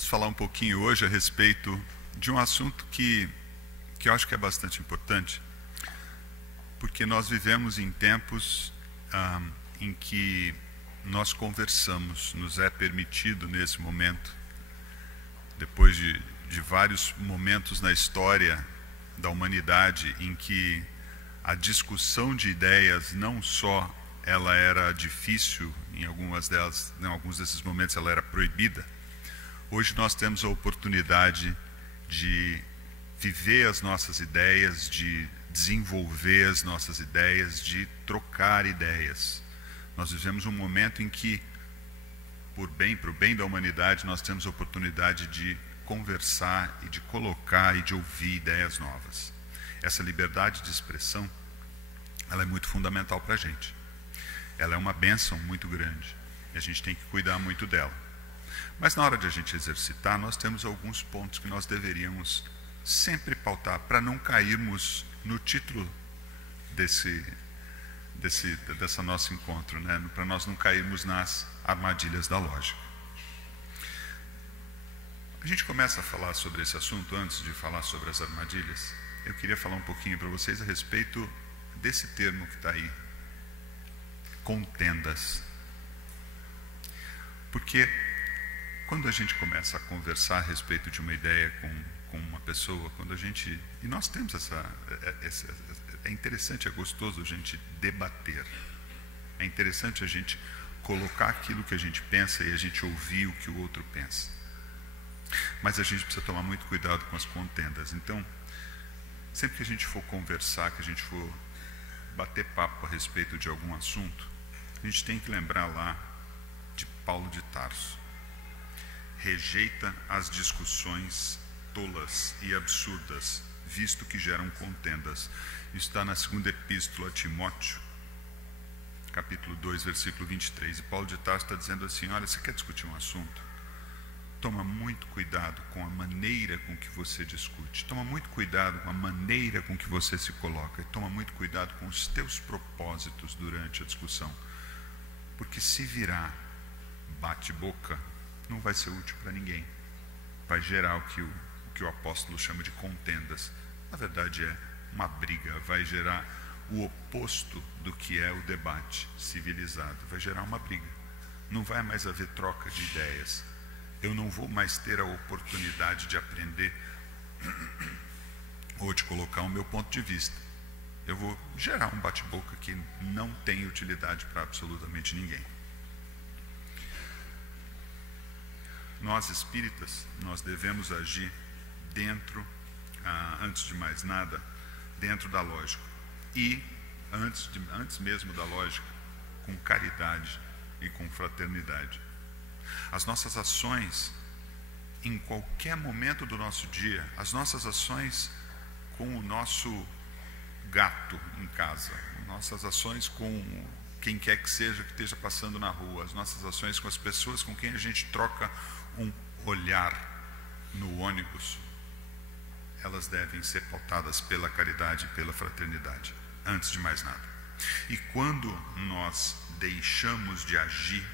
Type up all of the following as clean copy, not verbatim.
Vamos falar um pouquinho hoje a respeito de um assunto que eu acho que é bastante importante, porque nós vivemos em tempos em que nós conversamos, nos é permitido nesse momento, depois de vários momentos na história da humanidade em que a discussão de ideias não só ela era difícil, em alguns desses momentos ela era proibida. Hoje nós temos a oportunidade de viver as nossas ideias, de desenvolver as nossas ideias, de trocar ideias. Nós vivemos um momento em que, para o bem da humanidade, nós temos a oportunidade de conversar e de colocar e de ouvir ideias novas. Essa liberdade de expressão, ela é muito fundamental para a gente. Ela é uma bênção muito grande e a gente tem que cuidar muito dela. Mas na hora de a gente exercitar, nós temos alguns pontos que nós deveríamos sempre pautar para não cairmos no título dessa nosso encontro, né? Para nós não cairmos nas armadilhas da lógica. A gente começa a falar sobre esse assunto. Antes de falar sobre as armadilhas, eu queria falar um pouquinho para vocês a respeito desse termo que está aí, contendas. Porque quando a gente começa a conversar a respeito de uma ideia com uma pessoa, e nós temos é interessante, é gostoso a gente debater, é interessante a gente colocar aquilo que a gente pensa e a gente ouvir o que o outro pensa, mas a gente precisa tomar muito cuidado com as contendas. Então, sempre que a gente for conversar, que a gente for bater papo a respeito de algum assunto, a gente tem que lembrar lá de Paulo de Tarso: rejeita as discussões tolas e absurdas, visto que geram contendas. Isso está na segunda epístola a Timóteo, capítulo 2, versículo 23. E Paulo de Tarso está dizendo assim: olha, você quer discutir um assunto? Toma muito cuidado com a maneira com que você discute. Toma muito cuidado com a maneira com que você se coloca. E toma muito cuidado com os teus propósitos durante a discussão. Porque se virar bate-boca, não vai ser útil para ninguém. Vai gerar o que o apóstolo chama de contendas. Na verdade é uma briga. Vai gerar o oposto do que é o debate civilizado. Vai gerar uma briga. Não vai mais haver troca de ideias. Eu não vou mais ter a oportunidade de aprender ou de colocar o meu ponto de vista. Eu vou gerar um bate-boca que não tem utilidade para absolutamente ninguém. Nós espíritas, nós devemos agir dentro, antes de mais nada, dentro da lógica. E, antes mesmo da lógica, com caridade e com fraternidade. As nossas ações, em qualquer momento do nosso dia, as nossas ações com o nosso gato em casa, as nossas ações com quem quer que seja que esteja passando na rua, as nossas ações com as pessoas com quem a gente troca um olhar no ônibus, elas devem ser pautadas pela caridade e pela fraternidade, antes de mais nada. E quando nós deixamos de agir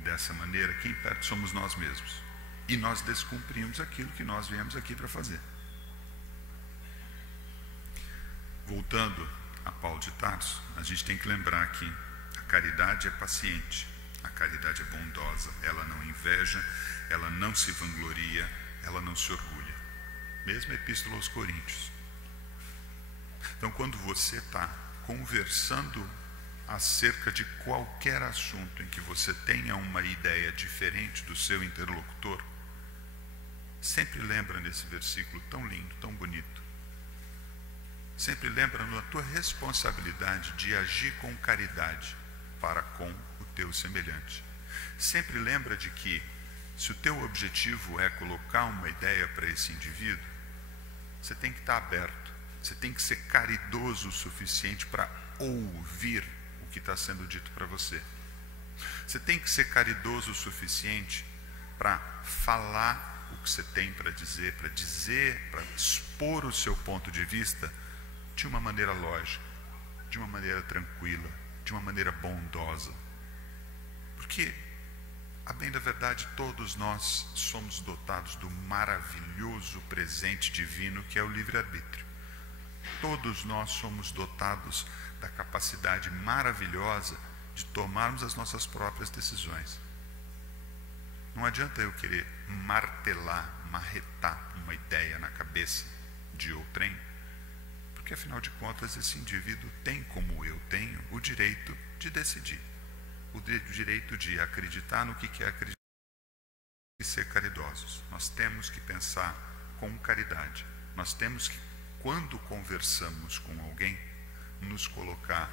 dessa maneira, quem perde somos nós mesmos. E nós descumprimos aquilo que nós viemos aqui para fazer. Voltando a Paulo de Tarso, a gente tem que lembrar que a caridade é paciente, a caridade é bondosa, ela não inveja, ela não se vangloria, ela não se orgulha. Mesma epístola aos Coríntios. Então, quando você está conversando acerca de qualquer assunto em que você tenha uma ideia diferente do seu interlocutor, sempre lembra nesse versículo tão lindo, tão bonito. Sempre lembra na tua responsabilidade de agir com caridade para com o teu semelhante. Sempre lembra de que, se o teu objetivo é colocar uma ideia para esse indivíduo, você tem que estar aberto, você tem que ser caridoso o suficiente para ouvir o que está sendo dito para você. Você tem que ser caridoso o suficiente para falar o que você tem para dizer, para expor o seu ponto de vista de uma maneira lógica, de uma maneira tranquila, de uma maneira bondosa. Porque A bem da verdade, todos nós somos dotados do maravilhoso presente divino que é o livre-arbítrio. Todos nós somos dotados da capacidade maravilhosa de tomarmos as nossas próprias decisões. Não adianta eu querer martelar, marretar uma ideia na cabeça de outrem, porque afinal de contas esse indivíduo tem, como eu tenho, o direito de decidir, o direito de acreditar no que é acreditar e ser caridosos. Nós temos que pensar com caridade. Nós temos que, quando conversamos com alguém, nos colocar,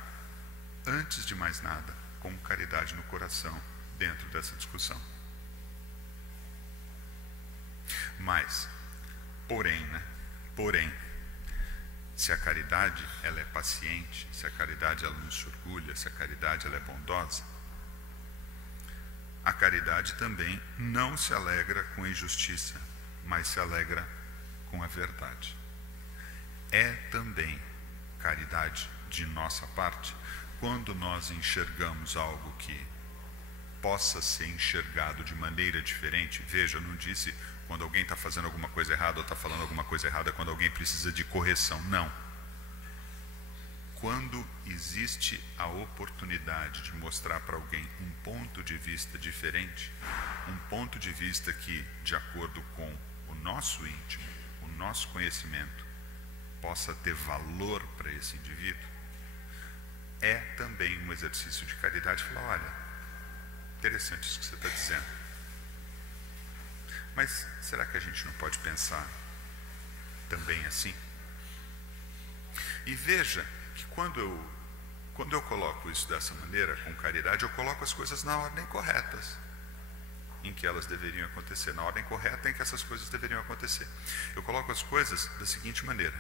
antes de mais nada, com caridade no coração, dentro dessa discussão. Mas, porém, se a caridade ela é paciente, se a caridade ela não se orgulha, se a caridade ela é bondosa, a caridade também não se alegra com a injustiça, mas se alegra com a verdade. É também caridade de nossa parte quando nós enxergamos algo que possa ser enxergado de maneira diferente. Veja, eu não disse quando alguém está fazendo alguma coisa errada ou está falando alguma coisa errada, quando alguém precisa de correção. Não. Quando existe a oportunidade de mostrar para alguém um ponto de vista diferente, um ponto de vista que, de acordo com o nosso íntimo, o nosso conhecimento, possa ter valor para esse indivíduo, é também um exercício de caridade. Falar, olha, interessante isso que você está dizendo, mas será que a gente não pode pensar também assim? E veja que quando eu coloco isso dessa maneira, com caridade, eu coloco as coisas na ordem corretas em que elas deveriam acontecer, na ordem correta em que essas coisas deveriam acontecer. Eu coloco as coisas da seguinte maneira: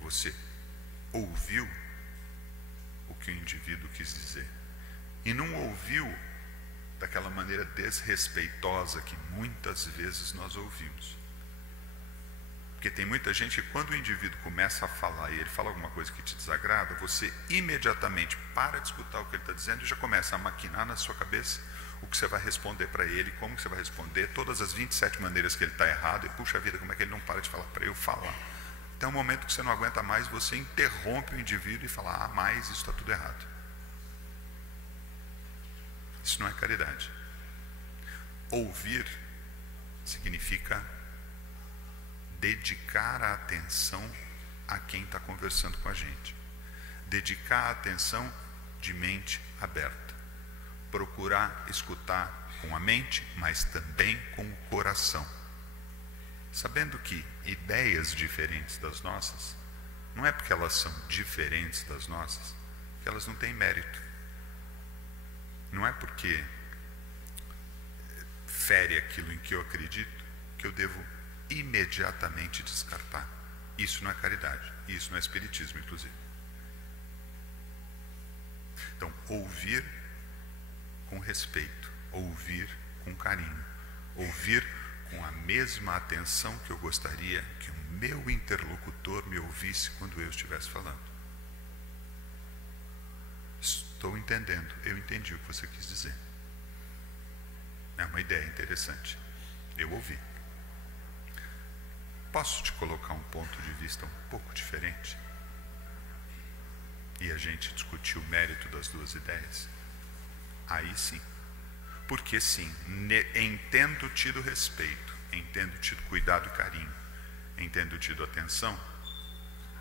você ouviu o que o indivíduo quis dizer e não ouviu daquela maneira desrespeitosa que muitas vezes nós ouvimos. Porque tem muita gente que, quando o indivíduo começa a falar e ele fala alguma coisa que te desagrada, você imediatamente para de escutar o que ele está dizendo e já começa a maquinar na sua cabeça o que você vai responder para ele, como que você vai responder, todas as 27 maneiras que ele está errado, e puxa vida, como é que ele não para de falar para eu falar? Até o momento que você não aguenta mais, você interrompe o indivíduo e fala, mas isso está tudo errado. Isso não é caridade. Ouvir significa dedicar a atenção a quem está conversando com a gente. Dedicar a atenção de mente aberta. Procurar escutar com a mente, mas também com o coração. Sabendo que ideias diferentes das nossas, não é porque elas são diferentes das nossas, que elas não têm mérito. Não é porque fere aquilo em que eu acredito, que eu devo imediatamente descartar. Isso não é caridade, isso não é espiritismo, inclusive. Então, ouvir com respeito, ouvir com carinho, ouvir com a mesma atenção que eu gostaria que o meu interlocutor me ouvisse quando eu estivesse falando. Estou entendendo, eu entendi o que você quis dizer. É uma ideia interessante. Eu ouvi. Posso te colocar um ponto de vista um pouco diferente? E a gente discutir o mérito das duas ideias? Aí sim. Porque sim, em tendo tido respeito, em tendo tido cuidado e carinho, em tendo tido atenção,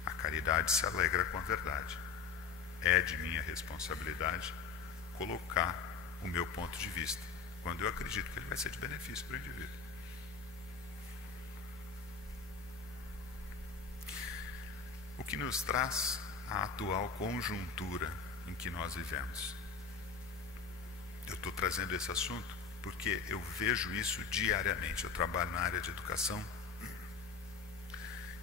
a caridade se alegra com a verdade. É de minha responsabilidade colocar o meu ponto de vista, quando eu acredito que ele vai ser de benefício para o indivíduo. O que nos traz a atual conjuntura em que nós vivemos. Eu estou trazendo esse assunto porque eu vejo isso diariamente. Eu trabalho na área de educação,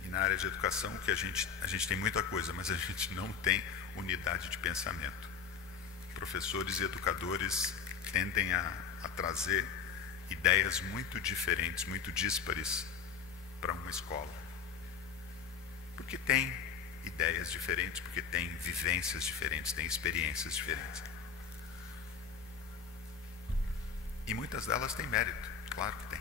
e na área de educação que a gente tem muita coisa, mas a gente não tem unidade de pensamento. Professores e educadores tendem a trazer ideias muito diferentes, muito díspares para uma escola. Porque tem ideias diferentes, porque tem vivências diferentes, tem experiências diferentes. E muitas delas têm mérito, claro que tem.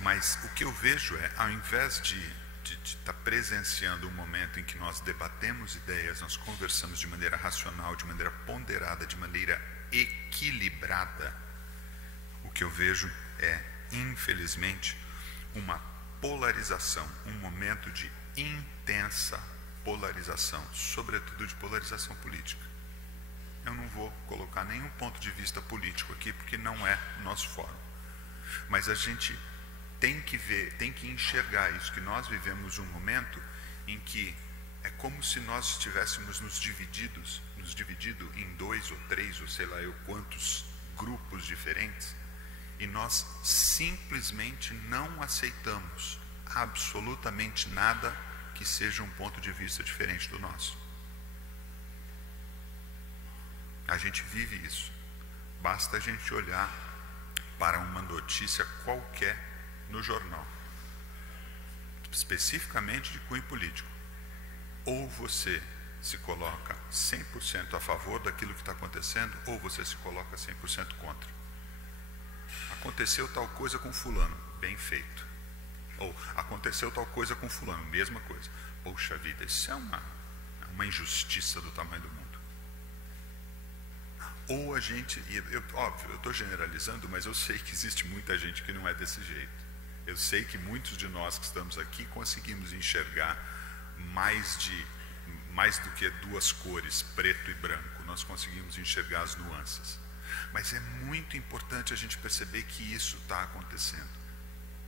Mas o que eu vejo é, ao invés de estar presenciando um momento em que nós debatemos ideias, nós conversamos de maneira racional, de maneira ponderada, de maneira equilibrada, o que eu vejo é, infelizmente, uma polarização, um momento de intensa polarização, sobretudo de polarização política. Eu não vou colocar nenhum ponto de vista político aqui, porque não é o nosso fórum. Mas a gente tem que ver, tem que enxergar isso, que nós vivemos um momento em que é como se nós estivéssemos nos dividido em 2 ou 3, ou sei lá eu quantos grupos diferentes, e nós simplesmente não aceitamos absolutamente nada que seja um ponto de vista diferente do nosso. A gente vive isso. Basta a gente olhar para uma notícia qualquer no jornal, especificamente de cunho político. Ou você se coloca 100% a favor daquilo que está acontecendo, ou você se coloca 100% contra. Aconteceu tal coisa com fulano, bem feito. Ou aconteceu tal coisa com fulano, mesma coisa. Poxa vida, isso é uma injustiça do tamanho do mundo. Ou a gente, óbvio, eu estou generalizando, mas eu sei que existe muita gente que não é desse jeito. Eu sei que muitos de nós que estamos aqui conseguimos enxergar mais do que 2 cores, preto e branco. Nós conseguimos enxergar as nuances. Mas é muito importante a gente perceber que isso está acontecendo.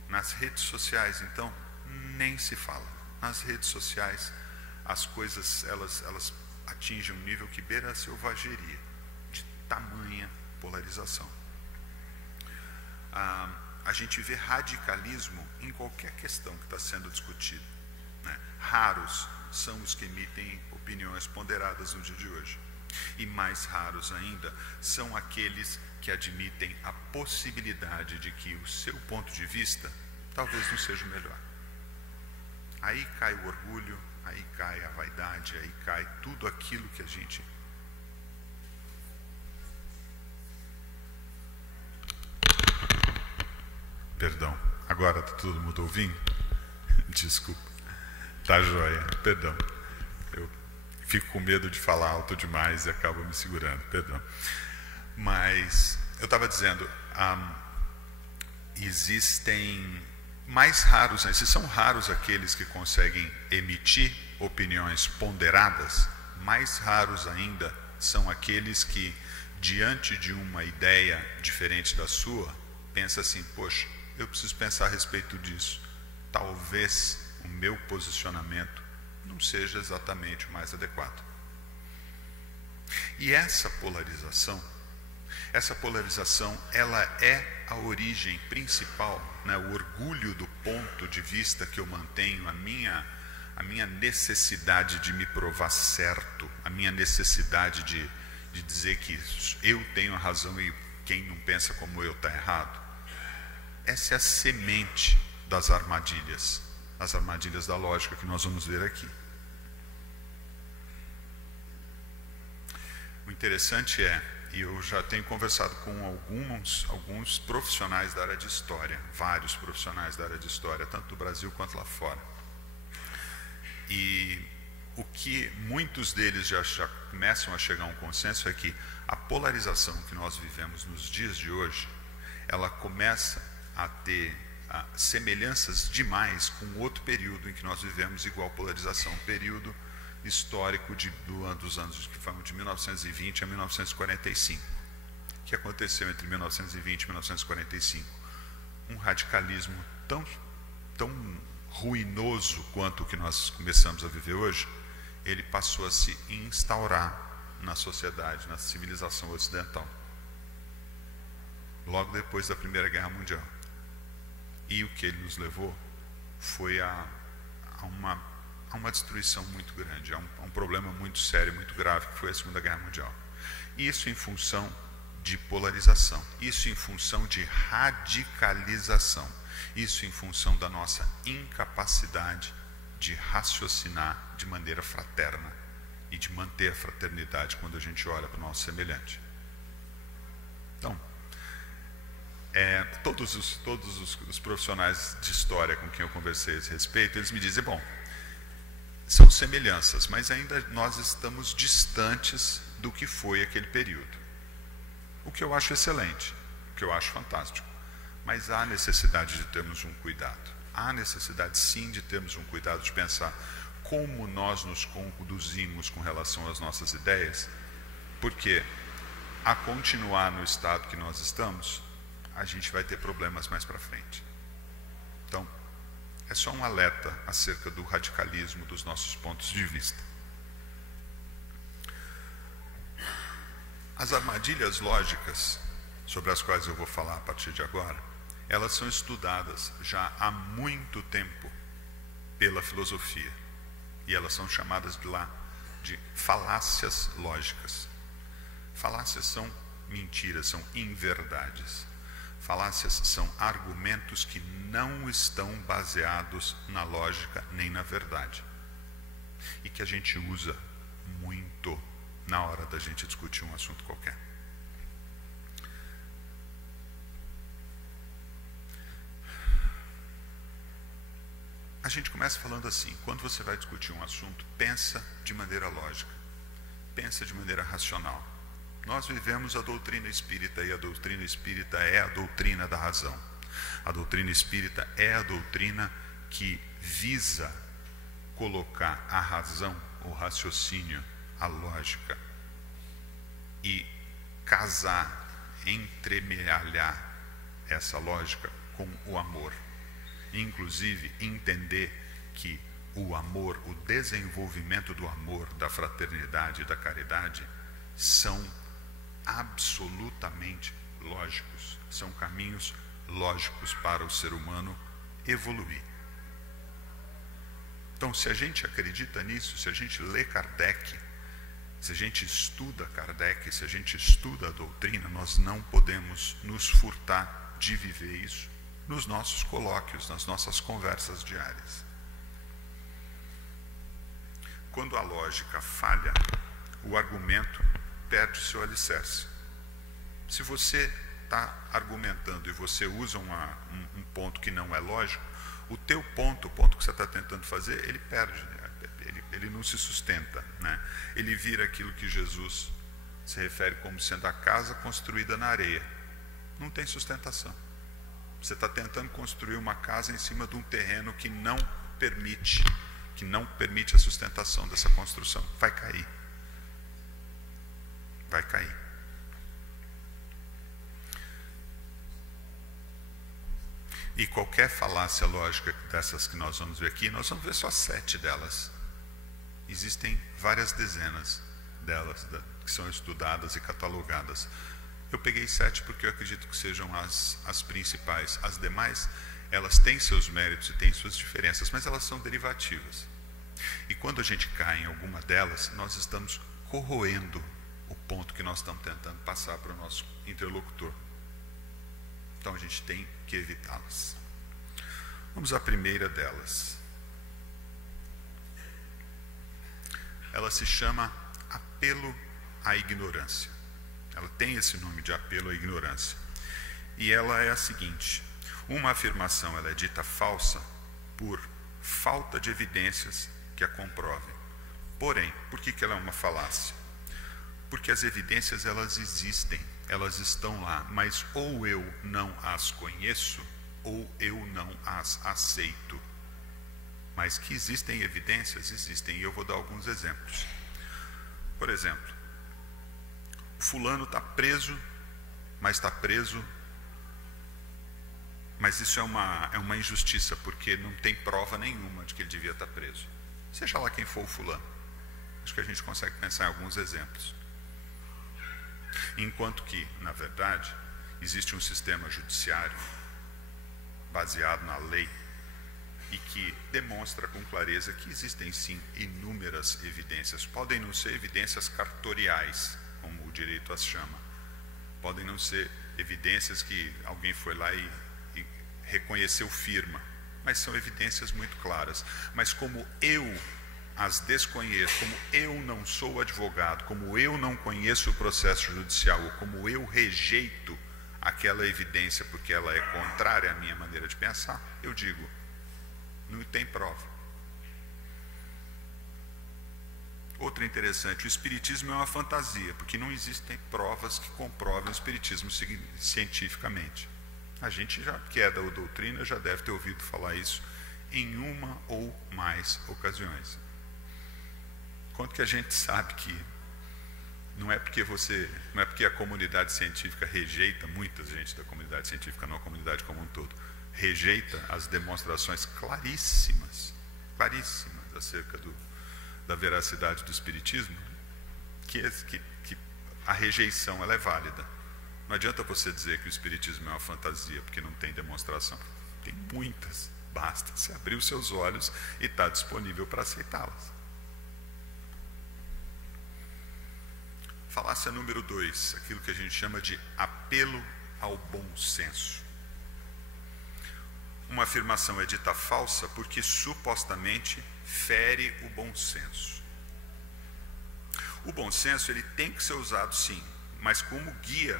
Nas redes sociais, então, nem se fala. Nas redes sociais, as coisas elas atingem um nível que beira a selvageria, de tamanha polarização. A gente vê radicalismo em qualquer questão que está sendo discutida, né? Raros são os que emitem opiniões ponderadas no dia de hoje. E mais raros ainda são aqueles que admitem a possibilidade de que o seu ponto de vista talvez não seja o melhor. Aí cai o orgulho, aí cai a vaidade, aí cai tudo aquilo que a gente... Perdão, agora está todo mundo ouvindo? Desculpa, tá joia, perdão. Eu fico com medo de falar alto demais e acabo me segurando, perdão. Mas eu estava dizendo, existem mais raros, se são raros aqueles que conseguem emitir opiniões ponderadas, mais raros ainda são aqueles que, diante de uma ideia diferente da sua, pensa assim, poxa, eu preciso pensar a respeito disso. Talvez o meu posicionamento não seja exatamente o mais adequado. E essa polarização, ela é a origem principal, né, o orgulho do ponto de vista que eu mantenho, a minha necessidade de me provar certo, a minha necessidade de dizer que eu tenho a razão e quem não pensa como eu está errado. Essa é a semente das armadilhas, as armadilhas da lógica que nós vamos ver aqui. O interessante é, e eu já tenho conversado com alguns profissionais da área de história, vários profissionais da área de história, tanto do Brasil quanto lá fora. E o que muitos deles já começam a chegar a um consenso é que a polarização que nós vivemos nos dias de hoje, ela começa a ter semelhanças demais com outro período em que nós vivemos igual polarização, um período histórico dos anos que falam de 1920 a 1945. O que aconteceu entre 1920 e 1945? Um radicalismo tão ruinoso quanto o que nós começamos a viver hoje, ele passou a se instaurar na sociedade, na civilização ocidental, logo depois da Primeira Guerra Mundial. E o que ele nos levou foi a uma destruição muito grande, a um problema muito sério, muito grave, que foi a Segunda Guerra Mundial. Isso em função de polarização, isso em função de radicalização, isso em função da nossa incapacidade de raciocinar de maneira fraterna e de manter a fraternidade quando a gente olha para o nosso semelhante. Então, todos os profissionais de história com quem eu conversei a esse respeito, eles me dizem, bom, são semelhanças, mas ainda nós estamos distantes do que foi aquele período. O que eu acho excelente, o que eu acho fantástico. Mas há necessidade de termos um cuidado. Há necessidade, sim, de termos um cuidado de pensar como nós nos conduzimos com relação às nossas ideias, porque a continuar no estado que nós estamos, a gente vai ter problemas mais para frente. Então, é só um alerta acerca do radicalismo dos nossos pontos de vista. As armadilhas lógicas, sobre as quais eu vou falar a partir de agora, elas são estudadas já há muito tempo pela filosofia. E elas são chamadas de falácias lógicas. Falácias são mentiras, são inverdades. Falácias são argumentos que não estão baseados na lógica nem na verdade. E que a gente usa muito na hora da gente discutir um assunto qualquer. A gente começa falando assim, quando você vai discutir um assunto, pensa de maneira lógica, pensa de maneira racional. Nós vivemos a doutrina espírita e a doutrina espírita é a doutrina da razão. A doutrina espírita é a doutrina que visa colocar a razão, o raciocínio, a lógica e casar, entremealhar essa lógica com o amor. Inclusive entender que o amor, o desenvolvimento do amor, da fraternidade e da caridade são absolutamente lógicos, são caminhos lógicos para o ser humano evoluir. Então, se a gente acredita nisso, se a gente lê Kardec, se a gente estuda Kardec, se a gente estuda a doutrina, nós não podemos nos furtar de viver isso nos nossos colóquios, nas nossas conversas diárias. Quando a lógica falha, o argumento perde o seu alicerce. Se você está argumentando e você usa um ponto que não é lógico, o teu ponto, o ponto que você está tentando fazer, ele perde, ele não se sustenta, né? Ele vira aquilo que Jesus se refere como sendo a casa construída na areia. Não tem sustentação. Você está tentando construir uma casa em cima de um terreno que não permite a sustentação dessa construção. Vai cair. Vai cair. E qualquer falácia lógica dessas que nós vamos ver aqui, nós vamos ver só 7 delas. Existem várias dezenas delas que são estudadas e catalogadas. Eu peguei 7 porque eu acredito que sejam as principais. As demais, elas têm seus méritos e têm suas diferenças, mas elas são derivativas. E quando a gente cai em alguma delas, nós estamos corroendo o ponto que nós estamos tentando passar para o nosso interlocutor. Então a gente tem que evitá-las. Vamos à primeira delas. Ela se chama apelo à ignorância. Ela tem esse nome de apelo à ignorância. E ela é a seguinte: uma afirmação ela é dita falsa por falta de evidências que a comprovem. Porém, por que ela é uma falácia? Porque as evidências elas existem, elas estão lá, mas ou eu não as conheço ou eu não as aceito. Mas que existem evidências, existem, e eu vou dar alguns exemplos. Por exemplo, o fulano está preso, mas está preso, mas isso é uma injustiça, porque não tem prova nenhuma de que ele devia estar preso. Seja lá quem for o fulano. Acho que a gente consegue pensar em alguns exemplos. Enquanto que, na verdade, existe um sistema judiciário baseado na lei e que demonstra com clareza que existem sim inúmeras evidências. Podem não ser evidências cartoriais, como o direito as chama. Podem não ser evidências que alguém foi lá e reconheceu firma, mas são evidências muito claras. Mas como eu as desconheço, como eu não sou advogado, como eu não conheço o processo judicial, ou como eu rejeito aquela evidência porque ela é contrária à minha maneira de pensar, eu digo, não tem prova. Outra interessante, o espiritismo é uma fantasia, porque não existem provas que comprovem o espiritismo cientificamente. A gente já, que é da doutrina, já deve ter ouvido falar isso em uma ou mais ocasiões. Quanto que a gente sabe que não é porque a comunidade científica rejeita, muita gente da comunidade científica, não a comunidade como um todo, rejeita as demonstrações claríssimas acerca da veracidade do espiritismo, que a rejeição ela é válida. Não adianta você dizer que o espiritismo é uma fantasia, porque não tem demonstração. Tem muitas, basta você abrir os seus olhos e está disponível para aceitá-las. Falácia número 2, aquilo que a gente chama de apelo ao bom senso. Uma afirmação é dita falsa porque supostamente fere o bom senso. O bom senso ele tem que ser usado sim, mas como guia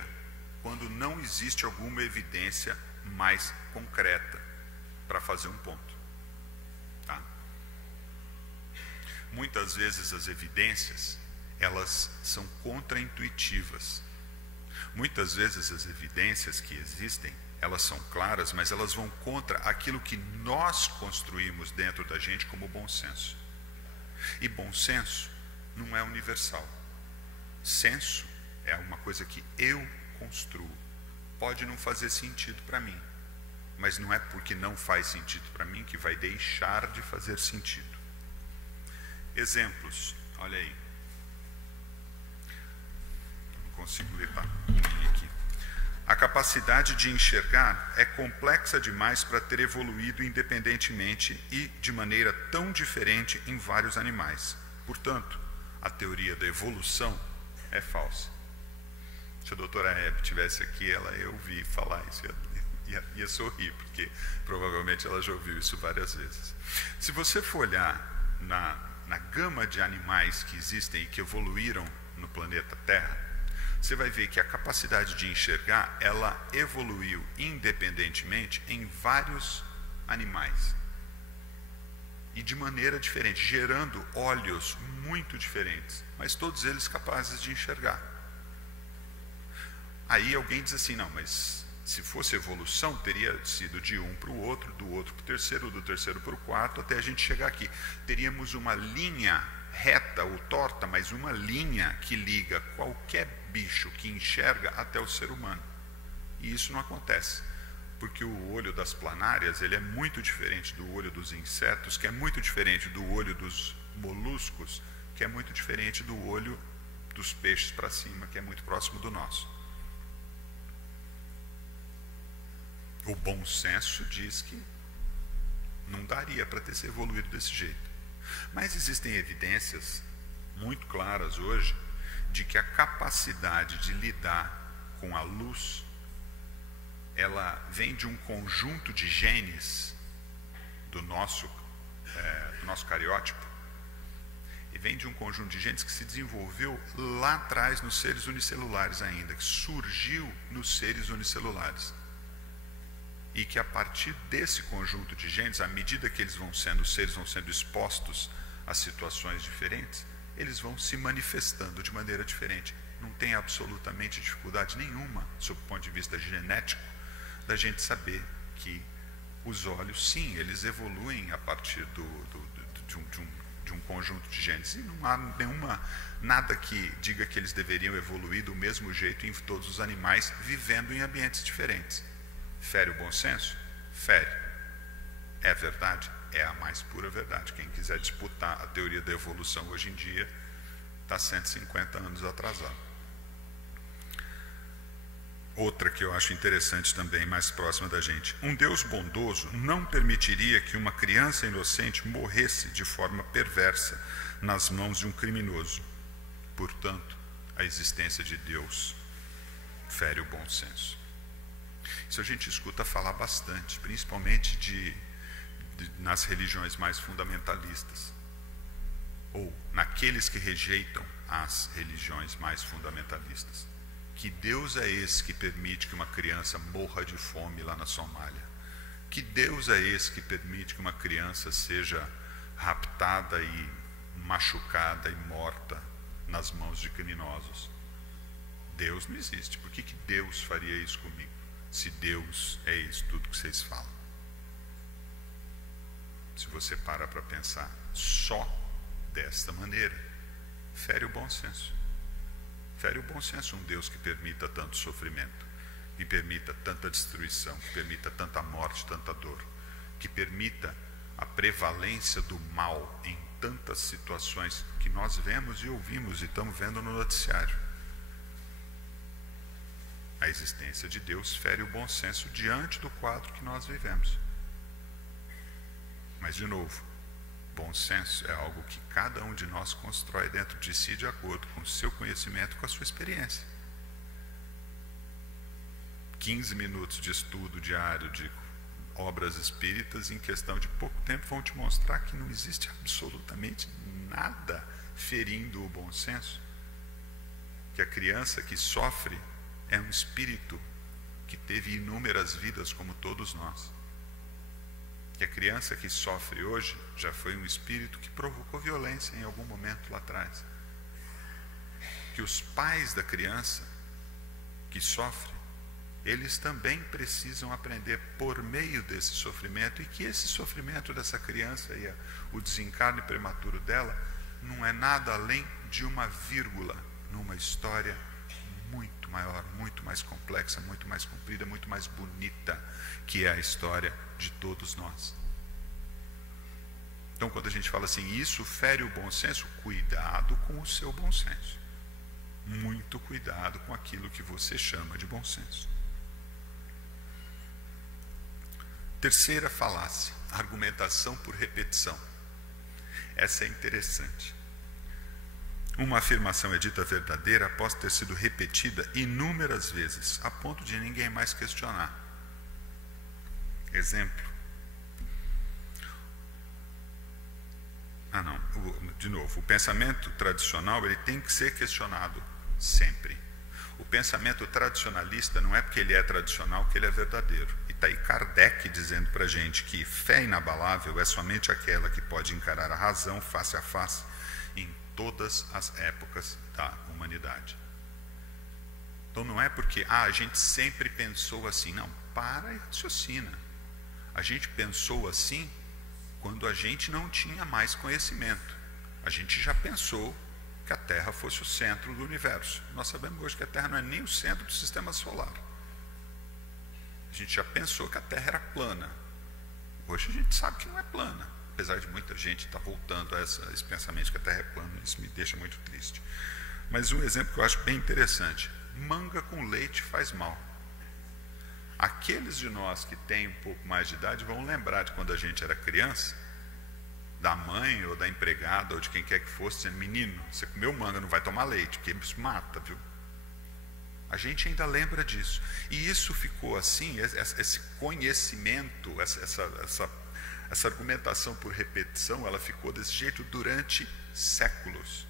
quando não existe alguma evidência mais concreta para fazer um ponto. Tá? Muitas vezes as evidências elas são contraintuitivas. Muitas vezes as evidências que existem, elas são claras, mas elas vão contra aquilo que nós construímos dentro da gente como bom senso. E bom senso não é universal. Senso é uma coisa que eu construo. Pode não fazer sentido para mim, mas não é porque não faz sentido para mim que vai deixar de fazer sentido. Exemplos, olha aí. Consigo ler, tá? Aqui. A capacidade de enxergar é complexa demais para ter evoluído independentemente e de maneira tão diferente em vários animais. Portanto, a teoria da evolução é falsa. Se a doutora Hebe estivesse aqui, ela ia ouvir falar isso, ia sorrir, porque provavelmente ela já ouviu isso várias vezes. Se você for olhar na gama de animais que existem e que evoluíram no planeta Terra, você vai ver que a capacidade de enxergar, ela evoluiu independentemente em vários animais. E de maneira diferente, gerando olhos muito diferentes, mas todos eles capazes de enxergar. Aí alguém diz assim, não, mas se fosse evolução, teria sido de um para o outro, do outro para o terceiro, do terceiro para o quarto, até a gente chegar aqui. Teríamos uma linha reta ou torta, mas uma linha que liga qualquer bicho que enxerga até o ser humano. E isso não acontece, porque o olho das planárias ele é muito diferente do olho dos insetos, que é muito diferente do olho dos moluscos, que é muito diferente do olho dos peixes para cima, que é muito próximo do nosso. O bom senso diz que não daria para ter se evoluído desse jeito. Mas existem evidências muito claras hoje de que a capacidade de lidar com a luz, ela vem de um conjunto de genes do nosso cariótipo, e vem de um conjunto de genes que se desenvolveu lá atrás nos seres unicelulares ainda, que surgiu nos seres unicelulares. E que a partir desse conjunto de genes, à medida que os seres vão sendo expostos a situações diferentes, eles vão se manifestando de maneira diferente. Não tem absolutamente dificuldade nenhuma, sob o ponto de vista genético, da gente saber que os olhos, sim, eles evoluem a partir de um conjunto de genes. E não há nada que diga que eles deveriam evoluir do mesmo jeito em todos os animais, vivendo em ambientes diferentes. Fere o bom senso? Fere. É verdade? É a mais pura verdade. Quem quiser disputar a teoria da evolução hoje em dia está 150 anos atrasado. Outra que eu acho interessante também, mais próxima da gente. Um Deus bondoso não permitiria que uma criança inocente morresse de forma perversa nas mãos de um criminoso. Portanto, a existência de Deus fere o bom senso. Isso a gente escuta falar bastante, principalmente nas religiões mais fundamentalistas, ou naqueles que rejeitam as religiões mais fundamentalistas. Que Deus é esse que permite que uma criança morra de fome lá na Somália? Que Deus é esse que permite que uma criança seja raptada e machucada e morta nas mãos de criminosos? Deus não existe. Por que Deus faria isso comigo? Se Deus é isso tudo que vocês falam. Se você para pensar só desta maneira, fere o bom senso. Fere o bom senso um Deus que permita tanto sofrimento, que permita tanta destruição, que permita tanta morte, tanta dor, que permita a prevalência do mal em tantas situações que nós vemos e ouvimos e estamos vendo no noticiário. A existência de Deus fere o bom senso diante do quadro que nós vivemos. Mas, de novo, bom senso é algo que cada um de nós constrói dentro de si de acordo com o seu conhecimento, com a sua experiência. 15 minutos de estudo diário de obras espíritas em questão de pouco tempo vão te mostrar que não existe absolutamente nada ferindo o bom senso. Que a criança que sofre é um espírito que teve inúmeras vidas como todos nós. Que a criança que sofre hoje já foi um espírito que provocou violência em algum momento lá atrás. Que os pais da criança que sofre, eles também precisam aprender por meio desse sofrimento, e que esse sofrimento dessa criança e o desencarne prematuro dela não é nada além de uma vírgula numa história muito maior, muito mais complexa, muito mais comprida, muito mais bonita, que é a história de todos nós. Então, quando a gente fala assim, isso fere o bom senso, cuidado com o seu bom senso. Muito cuidado com aquilo que você chama de bom senso. Terceira falácia, argumentação por repetição. Essa é interessante. Uma afirmação é dita verdadeira após ter sido repetida inúmeras vezes, a ponto de ninguém mais questionar. Exemplo. De novo, o pensamento tradicional ele tem que ser questionado sempre. O pensamento tradicionalista não é porque ele é tradicional que ele é verdadeiro. E está aí Kardec dizendo para a gente que fé inabalável é somente aquela que pode encarar a razão face a face em todas as épocas da humanidade. Então não é porque a gente sempre pensou assim. Não, para e raciocina. A gente pensou assim quando a gente não tinha mais conhecimento. A gente já pensou que a Terra fosse o centro do universo. Nós sabemos hoje que a Terra não é nem o centro do sistema solar. A gente já pensou que a Terra era plana. Hoje a gente sabe que não é plana. Apesar de muita gente estar voltando a esse pensamento que a Terra é plana, isso me deixa muito triste. Mas um exemplo que eu acho bem interessante. Manga com leite faz mal. Aqueles de nós que têm um pouco mais de idade vão lembrar de quando a gente era criança, da mãe ou da empregada ou de quem quer que fosse, dizendo, menino, você comeu manga, não vai tomar leite, porque isso mata, viu? A gente ainda lembra disso. E isso ficou assim, esse conhecimento, essa argumentação por repetição, ela ficou desse jeito durante séculos.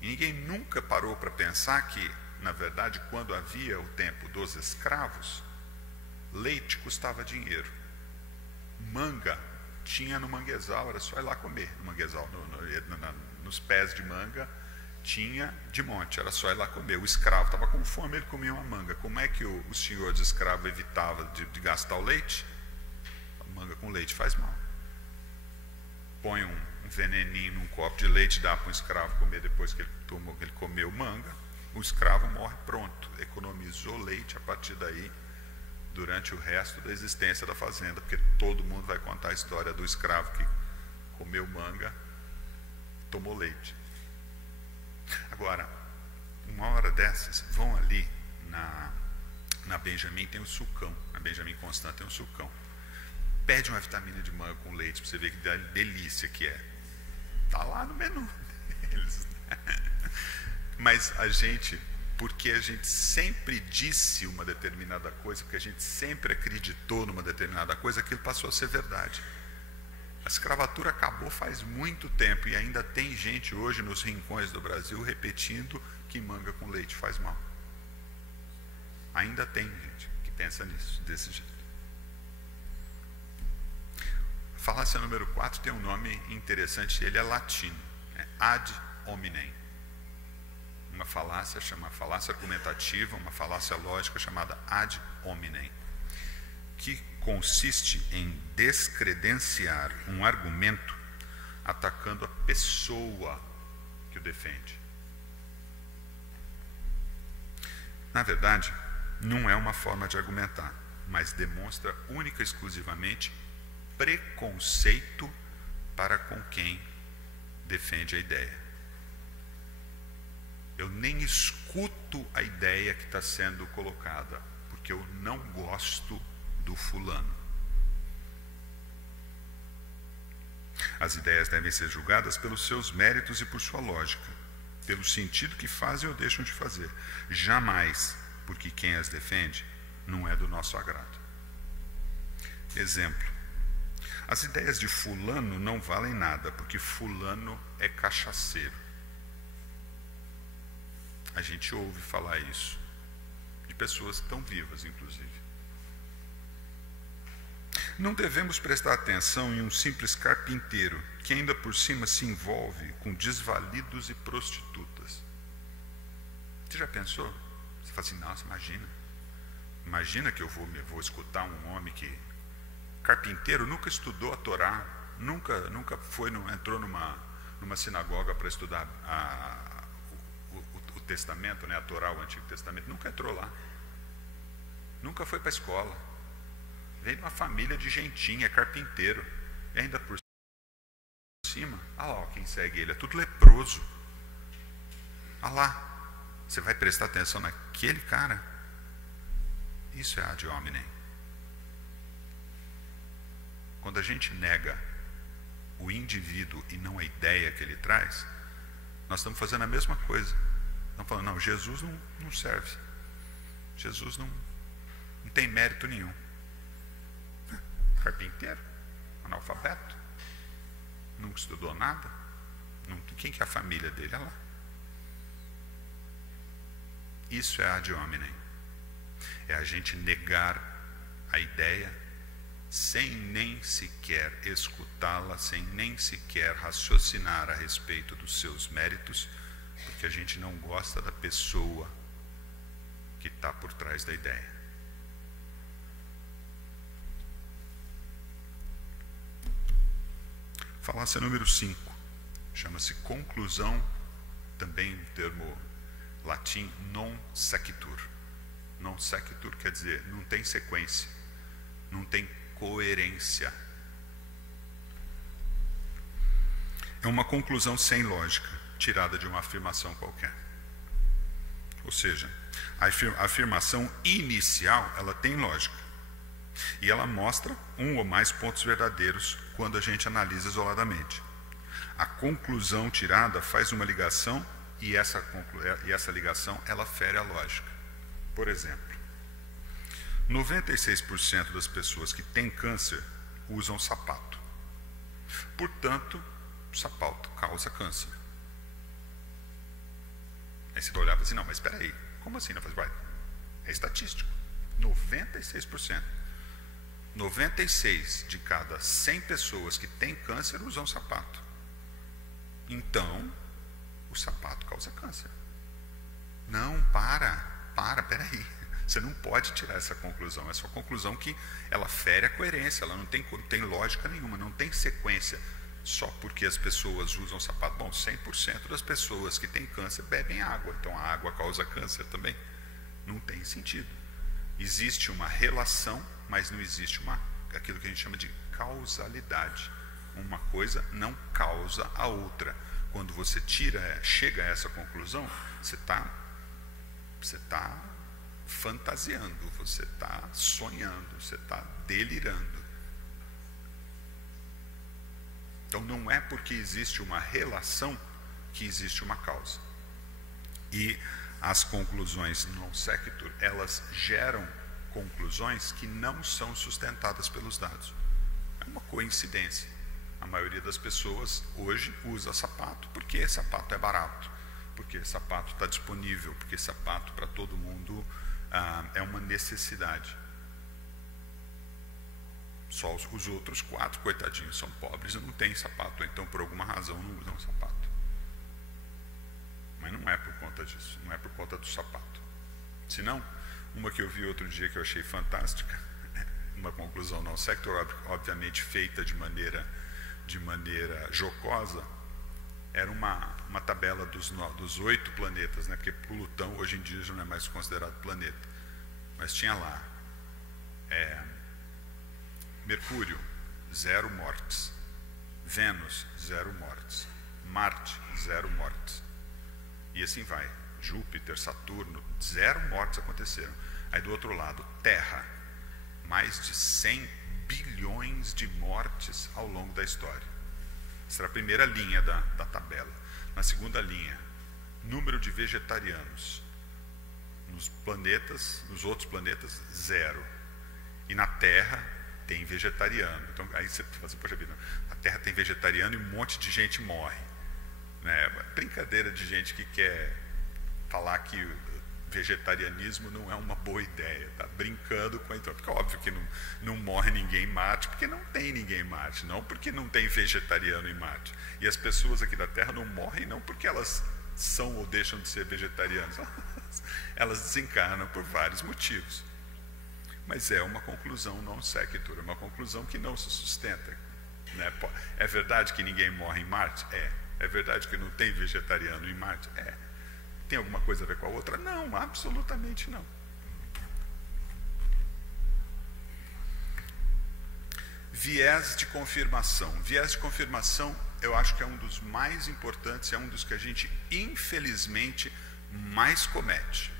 E ninguém nunca parou para pensar que, na verdade, quando havia o tempo dos escravos, leite custava dinheiro. Manga tinha no manguezal, era só ir lá comer. No manguezal, nos pés de manga, tinha de monte, era só ir lá comer. O escravo estava com fome, ele comia uma manga. Como é que o senhor de escravo evitava de gastar o leite? A manga com leite faz mal. Põe um veneninho num copo de leite, dá para um escravo comer depois que ele comeu manga, o escravo morre pronto. Economizou leite a partir daí, durante o resto da existência da fazenda, porque todo mundo vai contar a história do escravo que comeu manga, tomou leite. Agora, uma hora dessas, vão ali na Benjamin, tem um sucão, na Benjamin Constant tem um sucão. Pede uma vitamina de manga com leite para você ver que delícia que é. Está lá no menu deles. Mas a gente, porque a gente sempre disse uma determinada coisa, porque a gente sempre acreditou numa determinada coisa, aquilo passou a ser verdade. A escravatura acabou faz muito tempo e ainda tem gente hoje nos rincões do Brasil repetindo que manga com leite faz mal. Ainda tem gente que pensa nisso, desse jeito. A falácia número 4 tem um nome interessante, ele é latino, ad hominem. Uma falácia chama falácia argumentativa, uma falácia lógica chamada ad hominem, que consiste em descredenciar um argumento atacando a pessoa que o defende. Na verdade, não é uma forma de argumentar, mas demonstra única e exclusivamente preconceito para com quem defende a ideia. Eu nem escuto a ideia que está sendo colocada, porque eu não gosto do fulano. As ideias devem ser julgadas pelos seus méritos e por sua lógica, pelo sentido que fazem ou deixam de fazer, jamais porque quem as defende não é do nosso agrado. Exemplo: as ideias de fulano não valem nada, porque fulano é cachaceiro. A gente ouve falar isso, de pessoas que estão vivas, inclusive. Não devemos prestar atenção em um simples carpinteiro, que ainda por cima se envolve com desvalidos e prostitutas. Você já pensou? Você fala assim, nossa, imagina que eu vou escutar um homem que, carpinteiro, nunca estudou a Torá, nunca entrou numa sinagoga para estudar o Testamento, né, a Torá, o Antigo Testamento, nunca entrou lá, nunca foi para a escola. Vem de uma família de gentinha, é carpinteiro. E ainda por cima, olha lá quem segue ele, é tudo leproso. Olha lá, você vai prestar atenção naquele cara? Isso é ad hominem. Quando a gente nega o indivíduo e não a ideia que ele traz, nós estamos fazendo a mesma coisa. Estamos falando, não, Jesus não serve. Jesus não tem mérito nenhum. Carpinteiro, analfabeto, nunca estudou nada, quem que é a família dele? Olha lá. Isso é ad hominem. É a gente negar a ideia sem nem sequer escutá-la, sem nem sequer raciocinar a respeito dos seus méritos, porque a gente não gosta da pessoa que está por trás da ideia. Falácia número 5, chama-se conclusão, também o termo latim non sequitur. Non sequitur quer dizer, não tem sequência, não tem coerência. É uma conclusão sem lógica, tirada de uma afirmação qualquer. Ou seja, a afirmação inicial, ela tem lógica. E ela mostra um ou mais pontos verdadeiros quando a gente analisa isoladamente. A conclusão tirada faz uma ligação e essa ligação ela fere a lógica. Por exemplo, 96% das pessoas que têm câncer usam sapato. Portanto, o sapato causa câncer. Aí você vai olhar e assim, não, mas espera aí, como assim? É estatístico. 96%. 96 de cada 100 pessoas que têm câncer usam sapato. Então, o sapato causa câncer. Não, peraí. Você não pode tirar essa conclusão. Essa é uma conclusão que ela fere a coerência, ela não tem lógica nenhuma, não tem sequência. Só porque as pessoas usam sapato. Bom, 100% das pessoas que têm câncer bebem água, então a água causa câncer também. Não tem sentido. Existe uma relação, mas não existe aquilo que a gente chama de causalidade. Uma coisa não causa a outra. Quando você chega a essa conclusão, você está fantasiando, você está sonhando, você está delirando. Então não é porque existe uma relação que existe uma causa. E as conclusões non sequitur, elas geram conclusões que não são sustentadas pelos dados. É uma coincidência. A maioria das pessoas hoje usa sapato porque sapato é barato, porque sapato está disponível, porque sapato para todo mundo é uma necessidade. Só os outros 4, coitadinhos, são pobres e não têm sapato, então por alguma razão não usam sapato. Mas não é por conta disso, não é por conta do sapato. Senão, uma que eu vi outro dia que eu achei fantástica, uma conclusão não sector, obviamente feita de maneira jocosa, era uma tabela dos 8 planetas, né? Porque Plutão hoje em dia já não é mais considerado planeta, mas tinha lá Mercúrio, 0 mortes, Vênus, 0 mortes, Marte, 0 mortes, e assim vai. Júpiter, Saturno, 0 mortes aconteceram. Aí do outro lado, Terra, mais de 100 bilhões de mortes ao longo da história. Essa era a primeira linha da tabela. Na segunda linha, número de vegetarianos. Nos outros planetas, 0. E na Terra tem vegetariano. Então aí você fala assim, poxa vida, a Terra tem vegetariano e um monte de gente morre. Né? Brincadeira de gente que quer falar que vegetarianismo não é uma boa ideia, tá brincando com a então, porque é óbvio que não morre ninguém em Marte, porque não tem ninguém em Marte, não porque não tem vegetariano em Marte. E as pessoas aqui da Terra não morrem não porque elas são ou deixam de ser vegetarianas, elas desencarnam por vários motivos. Mas é uma conclusão não sequitur, é uma conclusão que não se sustenta. Né? É verdade que ninguém morre em Marte? É verdade que não tem vegetariano em Marte? Tem alguma coisa a ver com a outra? Não, absolutamente não. Viés de confirmação. Viés de confirmação, eu acho que é um dos mais importantes, é um dos que a gente, infelizmente, mais comete.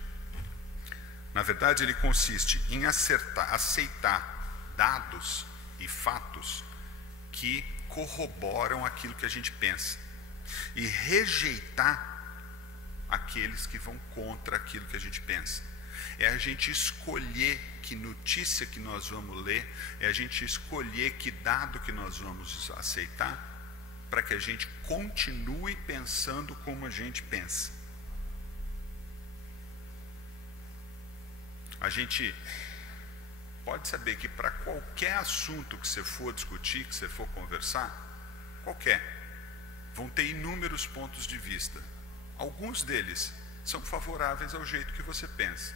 Na verdade, ele consiste em aceitar dados e fatos que corroboram aquilo que a gente pensa e rejeitar aqueles que vão contra aquilo que a gente pensa. É a gente escolher que notícia que nós vamos ler, é a gente escolher que dado que nós vamos aceitar, para que a gente continue pensando como a gente pensa. A gente pode saber que para qualquer assunto que você for discutir, que você for conversar, vão ter inúmeros pontos de vista. Alguns deles são favoráveis ao jeito que você pensa.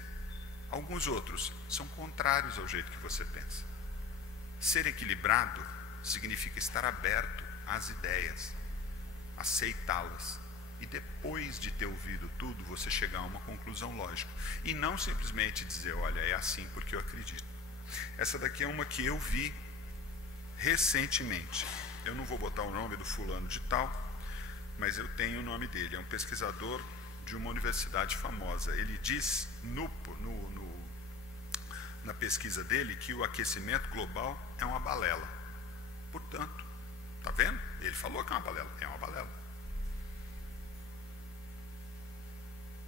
Alguns outros são contrários ao jeito que você pensa. Ser equilibrado significa estar aberto às ideias, aceitá-las. E depois de ter ouvido tudo, você chegar a uma conclusão lógica. E não simplesmente dizer, olha, é assim porque eu acredito. Essa daqui é uma que eu vi recentemente. Eu não vou botar o nome do fulano de tal, mas eu tenho o nome dele. É um pesquisador de uma universidade famosa. Ele diz na pesquisa dele que o aquecimento global é uma balela. Portanto, tá vendo? Ele falou que é uma balela. É uma balela.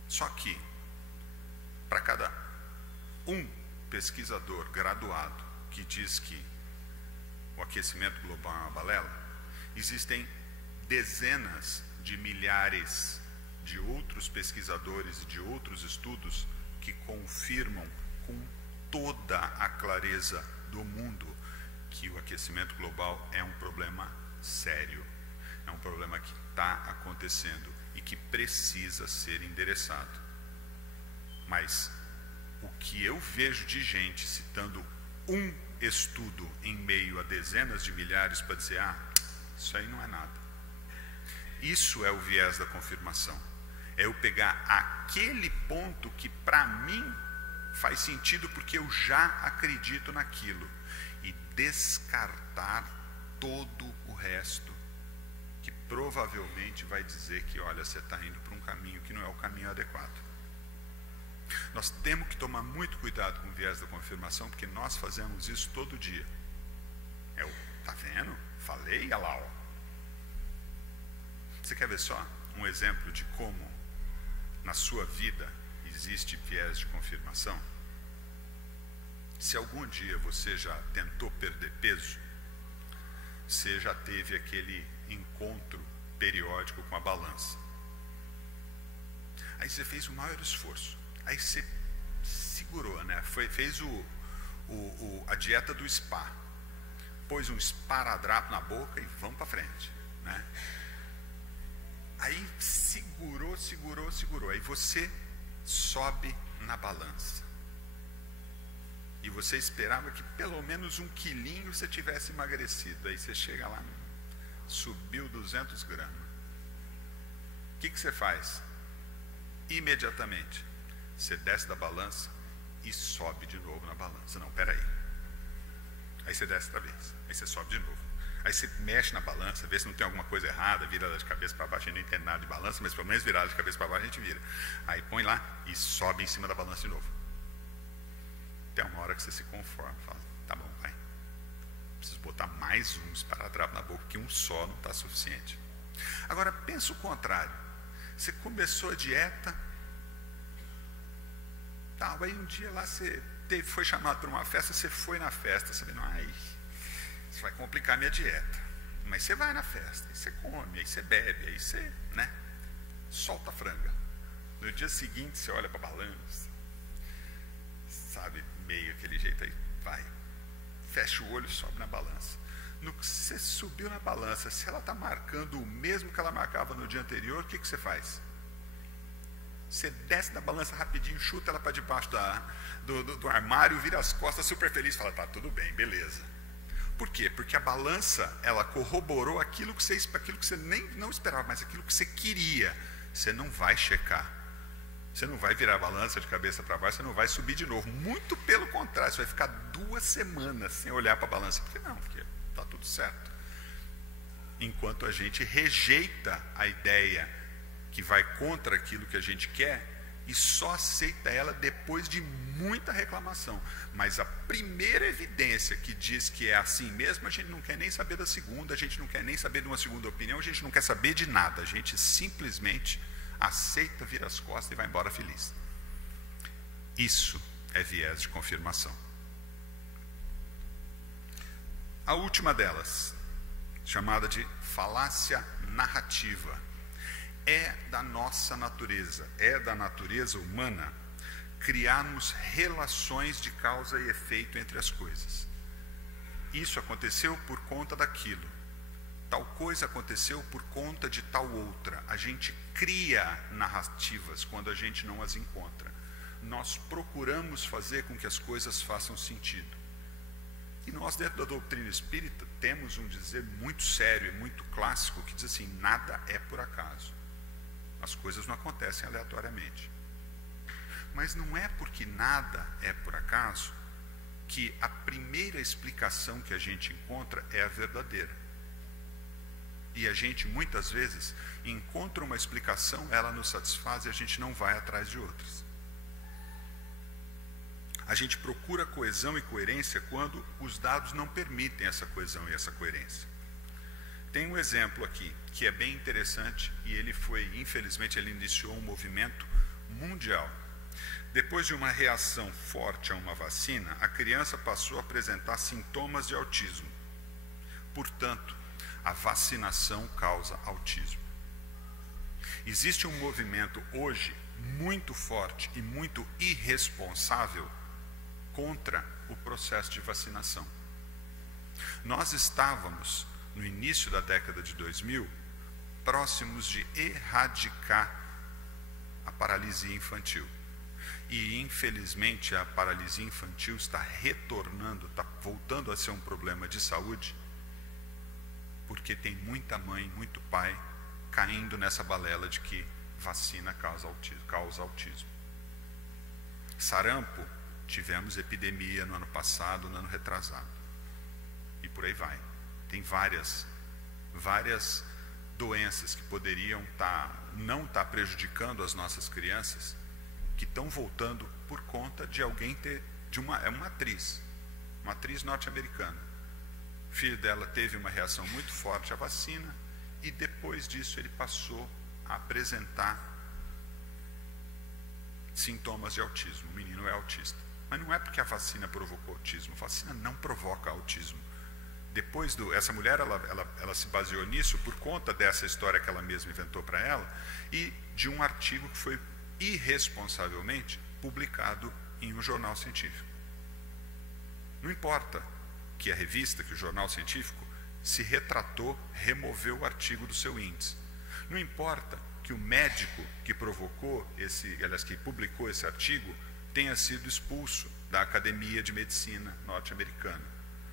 Só que, para cada um pesquisador graduado que diz que o aquecimento global é uma balela, existem dezenas de milhares de outros pesquisadores e de outros estudos que confirmam com toda a clareza do mundo que o aquecimento global é um problema sério, é um problema que está acontecendo e que precisa ser endereçado. Mas o que eu vejo de gente citando um estudo em meio a dezenas de milhares para dizer, isso aí não é nada. Isso é o viés da confirmação. É eu pegar aquele ponto que para mim faz sentido porque eu já acredito naquilo e descartar todo o resto, que provavelmente vai dizer que, olha, você está indo para um caminho que não é o caminho adequado. Nós temos que tomar muito cuidado com o viés da confirmação, porque nós fazemos isso todo dia. Tá vendo? Falei, olha lá, ó. Você quer ver só um exemplo de como na sua vida existe viés de confirmação? Se algum dia você já tentou perder peso, você já teve aquele encontro periódico com a balança. Aí você fez o maior esforço. Aí você segurou, né? Fez a dieta do spa. Pôs um esparadrapo na boca e vamos para frente, né? Aí segurou. Aí você sobe na balança. E você esperava que pelo menos 1 quilinho você tivesse emagrecido. Aí você chega lá, subiu 200 gramas. O que você faz? Imediatamente, você desce da balança e sobe de novo na balança. Não, peraí. Aí você desce outra vez. Aí você sobe de novo. Aí você mexe na balança, vê se não tem alguma coisa errada, vira ela de cabeça para baixo. A gente não entende nada de balança, mas pelo menos virar ela de cabeça para baixo a gente vira. Aí põe lá e sobe em cima da balança de novo. Até uma hora que você se conforma, fala, tá bom, vai. Preciso botar mais um esparadrapo na boca, que um só não está suficiente. Agora, pensa o contrário. Você começou a dieta, tal, aí um dia lá você foi chamado para uma festa, você foi na festa, sabendo, isso vai complicar a minha dieta. Mas você vai na festa, aí você come, aí você bebe, aí você, né, solta a franga. No dia seguinte você olha para a balança, sabe, meio aquele jeito aí, vai, fecha o olho e sobe na balança. No que você subiu na balança, se ela está marcando o mesmo que ela marcava no dia anterior, o que você faz? Você desce da balança rapidinho, chuta ela para debaixo do armário, vira as costas super feliz e fala, tá, tudo bem, beleza. Por quê? Porque a balança, ela corroborou aquilo que você não esperava, mas aquilo que você queria. Você não vai checar. Você não vai virar a balança de cabeça para baixo, você não vai subir de novo. Muito pelo contrário, você vai ficar 2 semanas sem olhar para a balança. Porque está tudo certo. Enquanto a gente rejeita a ideia que vai contra aquilo que a gente quer e só aceita ela depois de muita reclamação. Mas a primeira evidência que diz que é assim mesmo, a gente não quer nem saber da segunda, a gente não quer nem saber de uma segunda opinião, a gente não quer saber de nada, a gente simplesmente aceita, vira as costas e vai embora feliz. Isso é viés de confirmação. A última delas, chamada de falácia narrativa, é da nossa natureza, é da natureza humana criarmos relações de causa e efeito entre as coisas. Isso aconteceu por conta daquilo. Tal coisa aconteceu por conta de tal outra. A gente cria narrativas quando a gente não as encontra. Nós procuramos fazer com que as coisas façam sentido. E nós, dentro da doutrina espírita, temos um dizer muito sério e muito clássico que diz assim, nada é por acaso. As coisas não acontecem aleatoriamente. Mas não é porque nada é por acaso que a primeira explicação que a gente encontra é a verdadeira. E a gente, muitas vezes, encontra uma explicação, ela nos satisfaz e a gente não vai atrás de outras. A gente procura coesão e coerência quando os dados não permitem essa coesão e essa coerência. Tem um exemplo aqui, que é bem interessante, e infelizmente, ele iniciou um movimento mundial. Depois de uma reação forte a uma vacina, a criança passou a apresentar sintomas de autismo. Portanto, a vacinação causa autismo. Existe um movimento hoje muito forte e muito irresponsável contra o processo de vacinação. Nós estávamos, no início da década de 2000, próximos de erradicar a paralisia infantil. E, infelizmente, a paralisia infantil está retornando, está voltando a ser um problema de saúde, porque tem muita mãe, muito pai, caindo nessa balela de que vacina causa autismo. Sarampo, tivemos epidemia no ano passado, no ano retrasado. E por aí vai. Tem várias doenças que poderiam não estar prejudicando as nossas crianças, que estão voltando por conta de alguém é uma atriz norte-americana. O filho dela teve uma reação muito forte à vacina e depois disso ele passou a apresentar sintomas de autismo. O menino é autista. Mas não é porque a vacina provocou autismo, a vacina não provoca autismo. Depois essa mulher, ela se baseou nisso por conta dessa história que ela mesma inventou para ela e de um artigo que foi irresponsavelmente publicado em um jornal científico. Não importa que a revista, que o jornal científico, se retratou, removeu o artigo do seu índice. Não importa que o médico que que publicou esse artigo tenha sido expulso da Academia de Medicina norte-americana.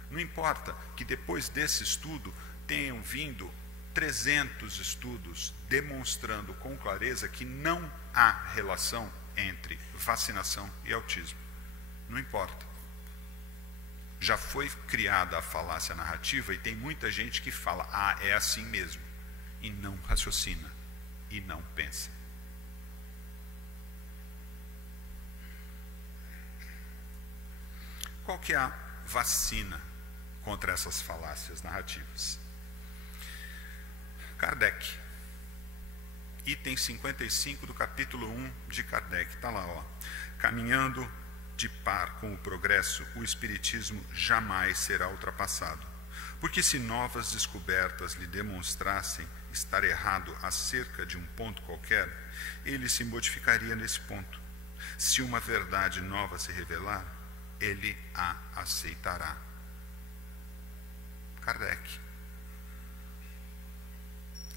Não importa que depois desse estudo tenham vindo 300 estudos demonstrando com clareza que não há relação entre vacinação e autismo. Não importa. Já foi criada a falácia narrativa e tem muita gente que fala, é assim mesmo, e não raciocina, e não pensa. Qual que é a vacina contra essas falácias narrativas? Kardec, item 55 do capítulo 1 de Kardec, está lá, caminhando de par com o progresso, o espiritismo jamais será ultrapassado, porque se novas descobertas lhe demonstrassem estar errado acerca de um ponto qualquer, ele se modificaria nesse ponto. Se uma verdade nova se revelar, ele a aceitará. Kardec.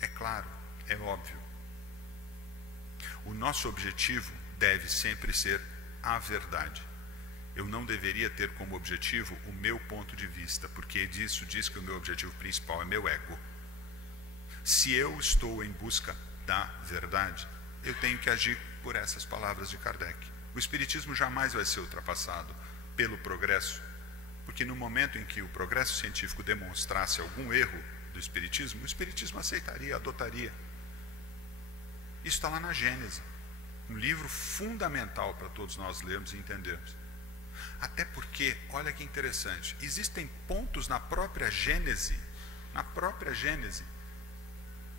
É claro, é óbvio. O nosso objetivo deve sempre ser a verdade. Eu não deveria ter como objetivo o meu ponto de vista, porque disso diz que o meu objetivo principal é meu ego. Se eu estou em busca da verdade, eu tenho que agir por essas palavras de Kardec. O espiritismo jamais vai ser ultrapassado pelo progresso, porque no momento em que o progresso científico demonstrasse algum erro do espiritismo, o espiritismo aceitaria, adotaria. Isso está lá na Gênese, um livro fundamental para todos nós lermos e entendermos. Até porque, olha que interessante, existem pontos na própria Gênese,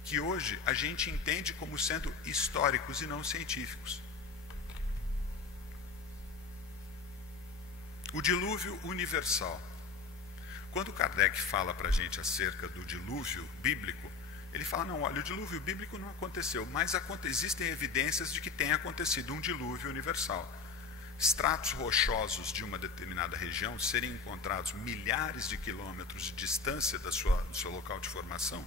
que hoje a gente entende como sendo históricos e não científicos. O dilúvio universal. Quando Kardec fala para a gente acerca do dilúvio bíblico, ele fala, não, olha, o dilúvio bíblico não aconteceu, mas existem evidências de que tenha acontecido um dilúvio universal. Estratos rochosos de uma determinada região serem encontrados milhares de quilômetros de distância do seu local de formação,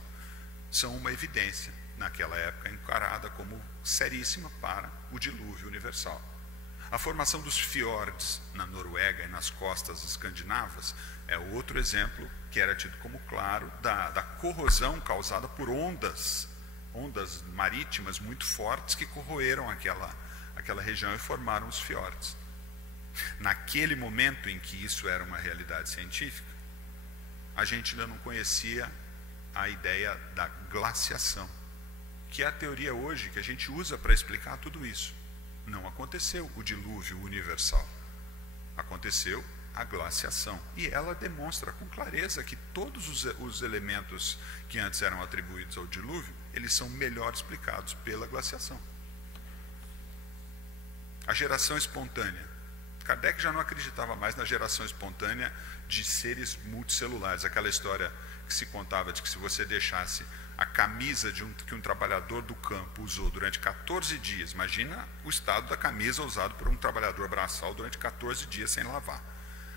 são uma evidência, naquela época encarada como seríssima para o dilúvio universal. A formação dos fiordes na Noruega e nas costas escandinavas é outro exemplo que era tido como claro da corrosão causada por ondas marítimas muito fortes que corroeram aquela região e formaram os fiordes. Naquele momento em que isso era uma realidade científica, a gente ainda não conhecia a ideia da glaciação, que é a teoria hoje que a gente usa para explicar tudo isso. Não aconteceu o dilúvio universal, aconteceu a glaciação, e ela demonstra com clareza que todos os elementos que antes eram atribuídos ao dilúvio, eles são melhor explicados pela glaciação. A geração espontânea. Kardec já não acreditava mais na geração espontânea de seres multicelulares, aquela história que se contava de que se você deixasse a camisa que um trabalhador do campo usou durante 14 dias, imagina o estado da camisa usada por um trabalhador braçal durante 14 dias sem lavar.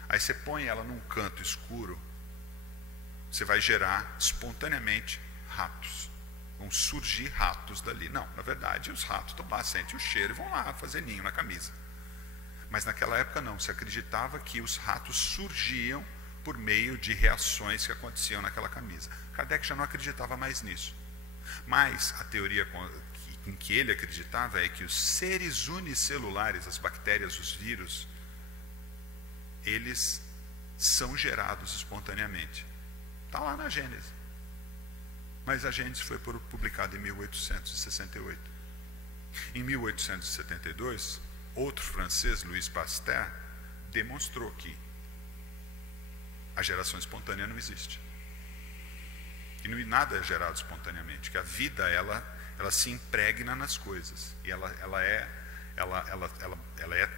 Aí você põe ela num canto escuro, você vai gerar espontaneamente ratos. Vão surgir ratos dali. Não, na verdade, os ratos estão lá, sentem o cheiro e vão lá fazer ninho na camisa. Mas naquela época não, se acreditava que os ratos surgiam por meio de reações que aconteciam naquela camisa. Kardec já não acreditava mais nisso. Mas a teoria em que ele acreditava é que os seres unicelulares, as bactérias, os vírus, eles são gerados espontaneamente. Está lá na Gênese. Mas a Gênese foi publicada em 1868. Em 1872, outro francês, Louis Pasteur, demonstrou que a geração espontânea não existe. E nada é gerado espontaneamente, que a vida ela se impregna nas coisas e ela é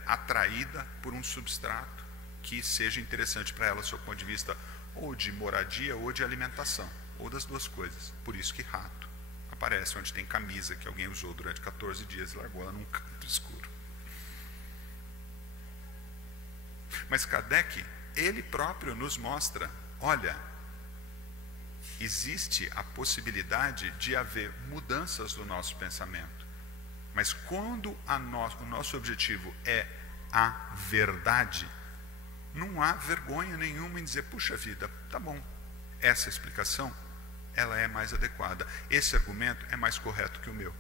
atraída por um substrato que seja interessante para ela, do seu ponto de vista ou de moradia ou de alimentação, ou das duas coisas. Por isso que rato aparece onde tem camisa que alguém usou durante 14 dias e largou ela num canto escuro. Mas Kardec, ele próprio nos mostra, olha, existe a possibilidade de haver mudanças do nosso pensamento. Mas quando o nosso objetivo é a verdade, não há vergonha nenhuma em dizer, puxa vida, tá bom, essa explicação, ela é mais adequada. Esse argumento é mais correto que o meu.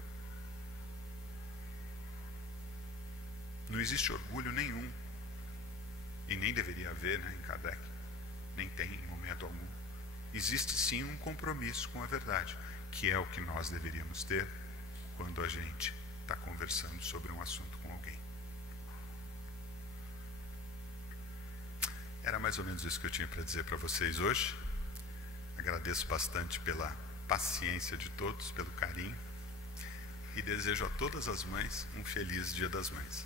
Não existe orgulho nenhum, e nem deveria haver, né, em Kardec, nem tem em momento algum. Existe sim um compromisso com a verdade, que é o que nós deveríamos ter quando a gente está conversando sobre um assunto com alguém. Era mais ou menos isso que eu tinha para dizer para vocês hoje. Agradeço bastante pela paciência de todos, pelo carinho, e desejo a todas as mães um feliz Dia das Mães.